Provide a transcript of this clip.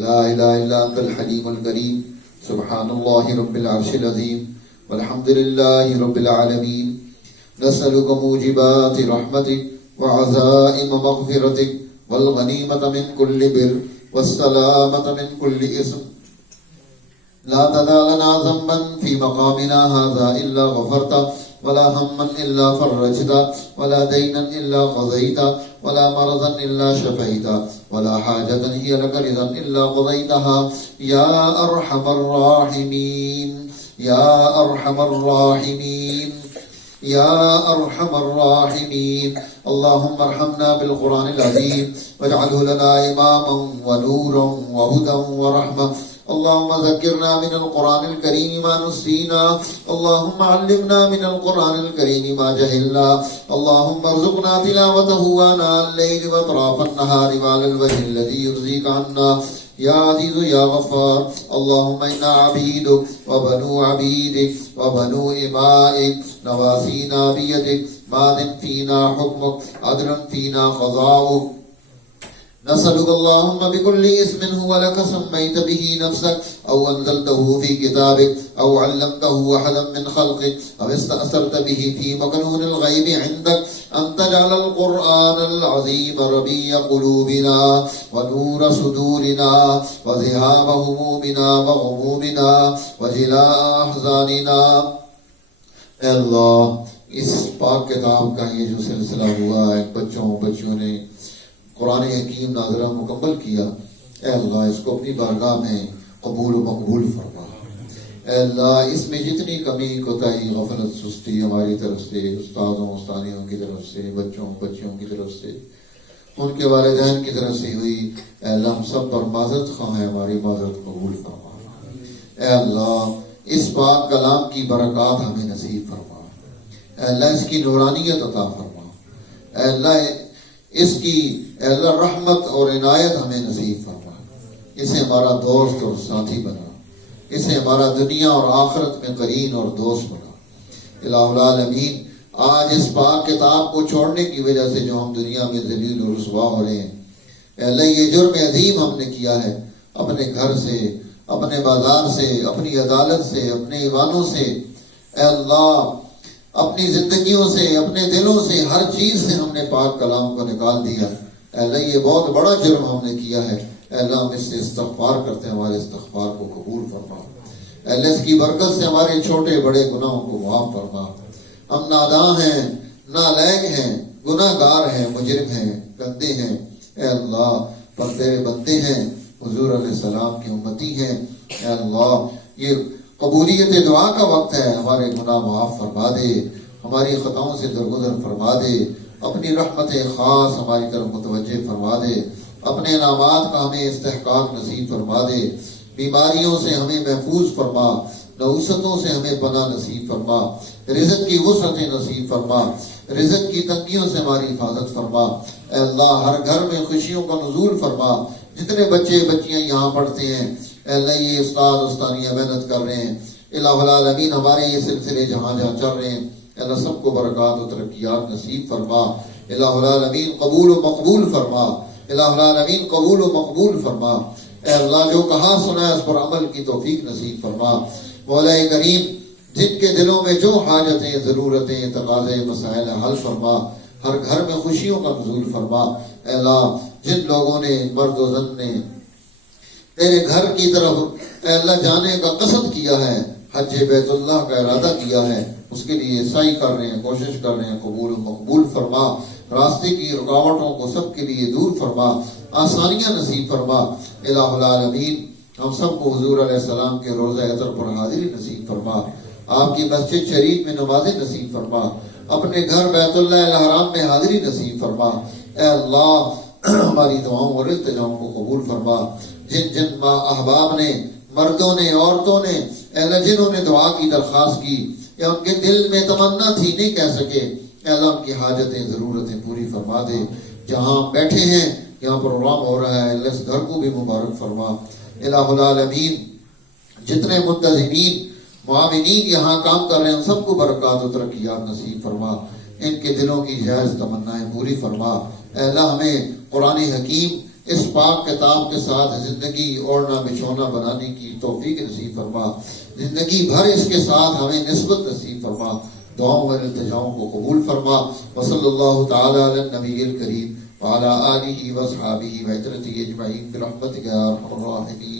لا الہ الا انت الحلیم الکریم سبحان اللہ رب العرش العظیم والحمد للہ رب العالمین نسألک موجبات رحمتک وعزائم مغفرتک والغنیمت من کل بر والسلامت من کل اسم لا تدع لنا ذنبا في مقامنا هذا إلا غفرته ولا هما إلا فرجته ولا دينا إلا قضيته ولا مرضا إلا شفيته ولا حاجة هي لك رضا إلا قضيتها يا أرحم الراحمين يا أرحم الراحمين يا أرحم الراحمين اللهم ارحمنا بالقرآن العظيم واجعله لنا إماما ونورا وهدى ورحمة اللهم ذكرنا من القرآن الكريم ما نسينا اللهم علمنا من القرآن الكريم ما جهلنا اللهم ارزقنا تلاوته آناء الليل وأطراف النهار وعلى الوجه الذي يرضيك عنا يا عزيز يا غفار اللهم إنا عبيدك وبنو عبيدك وبنو إمائك نواسينا بيدك ماض فينا حكمك عدل فينا قضاؤك نسألك اللهم بكل اسم هو لك سميت به نفسك أو أنزلته في كتابك أو علمته أحدا من خلقك أو استأثرت به في مكنون الغيب عندك أن تجعل القرآن العظيم ربيع قلوبنا ونور صدورنا وذهاب همومنا وغمومنا وجلاء أحزاننا. اے اللہ اس پاک کتاب کا یہ جو سلسلہ ہوا ہے بچیوں نے قرآن حکیم ناظرہ مکمل کیا، اے اللہ اس کو اپنی بارگاہ میں قبول و مقبول فرما. اے اللہ اس میں جتنی کمی کوتاہی غفلت سستی ہماری طرف سے، استادوں استادیوں کی طرف سے، بچیوں کی طرف سے، ان کے والدین کی طرف سے ہوئی، اے اللہ ہم سب پر معذرت خواہ ہیں، ہماری معذرت قبول فرما. اے اللہ اس پاک کلام کی برکات ہمیں نصیب فرما. اے اللہ اس کی نورانیت عطا فرما. اے اللہ اس کی اے اللہ رحمت اور عنایت ہمیں نصیب فرما. اسے ہمارا دوست اور ساتھی بنا، اسے ہمارا دنیا اور آخرت میں قرین اور دوست بنا. الہ العالمین آج اس پاک کتاب کو چھوڑنے کی وجہ سے جو ہم دنیا میں ذلیل و رسوا ہو رہے ہیں، اے اللہ یہ جرم عظیم ہم نے کیا ہے، اپنے گھر سے، اپنے بازار سے، اپنی عدالت سے، اپنے ایوانوں سے، اے اللہ اپنی زندگیوں سے، اپنے دلوں سے، ہر چیز سے ہم نے پاک کلام کو نکال دیا. اے اللہ یہ بہت بڑا جرم ہم نے کیا ہے. اے اللہ ہم اس سے استغفار کرتے ہیں، ہمارے استغفار کو قبول فرما. اے اللہ اس کی برکت سے ہمارے چھوٹے بڑے گناہوں کو معاف فرما. ہم ناداں ہیں، نالائق ہیں، گناہ گار ہیں، مجرم ہیں، گندے ہیں. اے اللہ پر تیرے بندے ہیں، حضور علیہ السلام کی امتی ہیں. اے اللہ یہ قبولیت دعا کا وقت ہے، ہمارے گناہ معاف فرما دے، ہماری خطاؤں سے درگزر فرما دے، اپنی رحمت خاص ہماری طرف متوجہ فرما دے، اپنے انعامات کا ہمیں استحقاق نصیب فرما دے، بیماریوں سے ہمیں محفوظ فرما، نحوستوں سے ہمیں پناہ نصیب فرما، رزق کی وسعتیں نصیب فرما، رزق کی تنگیوں سے ہماری حفاظت فرما. اے اللہ ہر گھر میں خوشیوں کا نزول فرما. جتنے بچے بچیاں یہاں پڑھتے ہیں، اے اللہ یہ استاد استانیاں محنت کر رہے ہیں، الہ العالمین ہمارے یہ سلسلے جہاں چل رہے ہیں، اے اللہ سب کو برکات و ترقیات نصیب فرما. الہ العالمین قبول و مقبول فرما. الہ العالمین قبول و مقبول فرما. اے اللہ جو کہا سنا ہے اس پر عمل کی توفیق نصیب فرما. مولا کریم جن کے دلوں میں جو حاجتیں، ضرورتیں، تقاضے، مسائل حل فرما. ہر گھر میں خوشیوں کا نزول فرما. اے اللہ جن لوگوں نے، مرد و زن نے تیرے گھر کی طرف اے اللہ جانے کا قصد کیا ہے، حج بیت اللہ کا ارادہ کیا ہے، اس کے لیے سعی کر رہے ہیں، کوشش کر رہے ہیں، قبول و مقبول فرما. راستے کی رکاوٹوں کو سب کے لیے دور فرما، آسانیاں نصیب فرما. الہ العالمین ہم سب کو حضور علیہ السلام کے روضہ اطہر پر حاضری نصیب فرما. آپ کی مسجد شریف میں نمازیں نصیب فرما. اپنے گھر بیت اللہ الحرام میں حاضری نصیب فرما. اے اللہ ہماری دعاؤں اور التجاؤں کو قبول فرما. جن جن ماں احباب نے، مردوں نے، عورتوں نے، اے اللہ جنہوں نے دعا کی درخواست کی یا ان کے دل میں تمنا تھی نہیں کہہ سکے، اے اللہ ان کی حاجتیں، ضرورتیں پوری فرما دے. جہاں بیٹھے ہیں یہاں پروگرام ہو رہا ہے، اللہ اس گھر کو بھی مبارک فرما. الہ العالمین جتنے منتظمین معاونین یہاں کام کر رہے ہیں ان سب کو برکات و ترقیات نصیب فرما. ان کے دلوں کی جائز تمنائیں پوری فرما. اے اللہ ہمیں قرآن حکیم اس پاک کتاب کے ساتھ زندگی اوڑھنا بچھونا بنانے کی توفیق نصیب فرما، زندگی بھر اس کے ساتھ ہمیں نسبت نصیب فرما، دعاؤں اور التجاؤں کو قبول فرما۔ وصلی اللہ تعالی علی النبی الکریم وعلی آلہ وصحابہ وعترتہ اجمعین برحمتک یا ارحم الراحمین۔